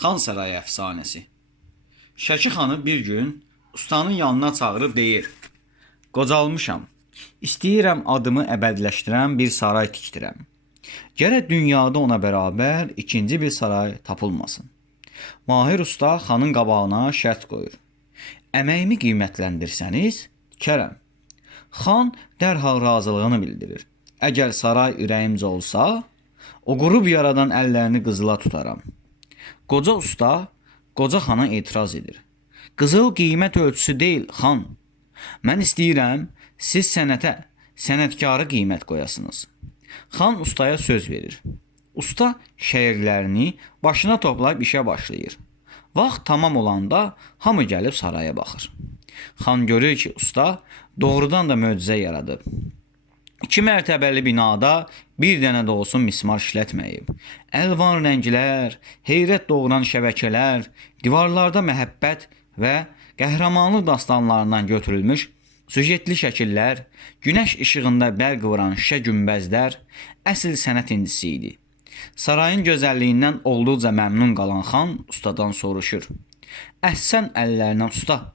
Xan Sarayı əfsanəsi. Şəki xanı bir gün ustanın yanına çağırıb deyir: "Qocalmışam. İstəyirəm adımı əbədiləşdirən bir saray tikdirəm. Gərək dünyada ona bərabər ikinci bir saray tapılmasın." Mahir usta xanın qabağına şərt qoyur: "Əməyimi qiymətləndirsəniz, tikərəm." Xan dərhal razılığını bildirir. "Əgər saray ürəyimcə olsa, o qurub yaradan əllərini qızıla tutaram." Qoca usta qoca xana etiraz edir: "Qızıl qiymət ölçüsü deyil, xan. Mən istəyirəm siz sənətə, sənətkara qiymət qoyasınız." Xan ustaya söz verir. Usta şəirlərini başına toplayıb işə başlayır. Vaxt tamam olanda hamı gəlib saraya baxır. Xan görür ki, usta doğrudan da möcüzə yaradıb. 2 mərtəbəli binada bir dənə də olsun mismar işlətməyib. Əlvan rənglər, heyrət doğuran şəbəkələr, divarlarda məhəbbət və qəhrəmanlıq dastanlarından götürülmüş süjetli şəkillər, günəş işığında bərq vuran şüşə günbəzlər əsl sənət incisi idi. Sarayın gözəlliyindən olduqca məmnun qalan xan ustadan soruşur: "Əhsən əllərinə usta.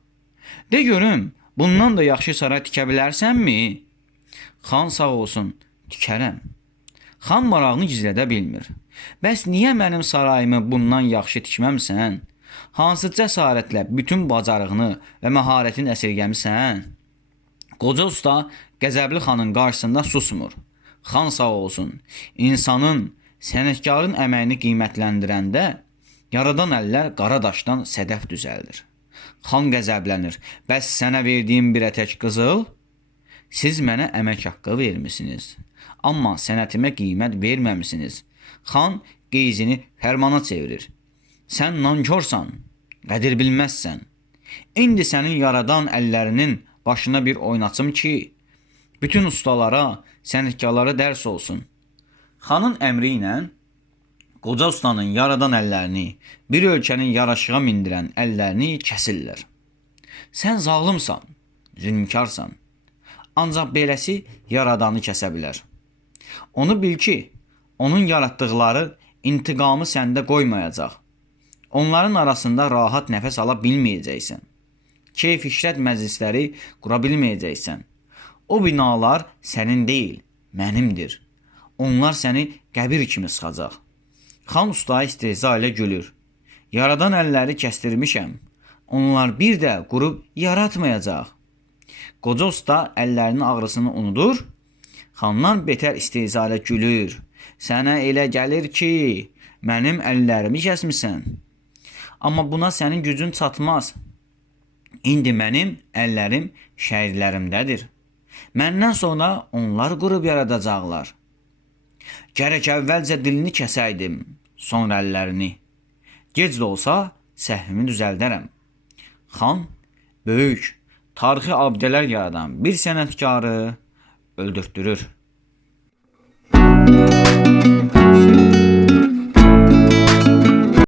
De görüm, bundan da yaxşı saray tikə bilərsənmi?" Xan sağ olsun: "Tikərəm." Xan marağını gizlədə bilmir. "Bəs niyə mənim sarayımı bundan yaxşı tikməmsən? Hansı cəsarətlə bütün bacarığını və məharətini əsirgəmisən?" Qoca usta qəzəbli xanın qarşısında susmur. Xan sağ olsun: "İnsanın, sənətkarın əməyini qiymətləndirəndə yaradan əllər qara daşdan sədəf düzəldir." Xan qəzəblənir: "Bəs sənə verdiyim bir ətək qızıl? Siz mənə əmək haqqı vermisiniz, amma sənətimə qiymət verməmisiniz." Xan qeyzini fərmana çevirir: "Sən nankorsan, qədir bilməzsən. İndi sənin yaradan əllərinin başına bir oynaçım ki, bütün ustalara, sənətkarlara dərs olsun." Xanın əmri ilə qoca ustanın yaradan əllərini, bir ölkənin yaraşığa mindirən əllərini kəsirlər. "Sən zalımsan, zülmkarsan. Ancaq beləsi yaradanı kəsə bilər. Onu bil ki, onun yaratdıqları intiqamı səndə qoymayacaq. Onların arasında rahat nəfəs ala bilməyəcəksən. Keyf işrət məclisləri qura bilməyəcəksən. O binalar sənin deyil, mənimdir. Onlar səni qəbir kimi sıxacaq." Xan usta istehza ilə gülür: "Yaradan əlləri kəstirmişəm. Onlar bir də qurub yaratmayacaq." Qoca usta əllərinin ağrısını unudur. Xandan betər istehza ilə gülür: "Sənə elə gəlir ki, mənim əllərimi kəsmisən. Amma buna sənin gücün çatmaz. İndi mənim əllərim şəirlərimdədir. Məndən sonra onlar qurub yaradacaqlar. Gərək əvvəlcə dilini kəsəydim, sonra əllərini. Gec də olsa səhvimi düzəldərəm." Xan böyük, tarixi abidələr yaradan bir sənətkarı öldürtdürür.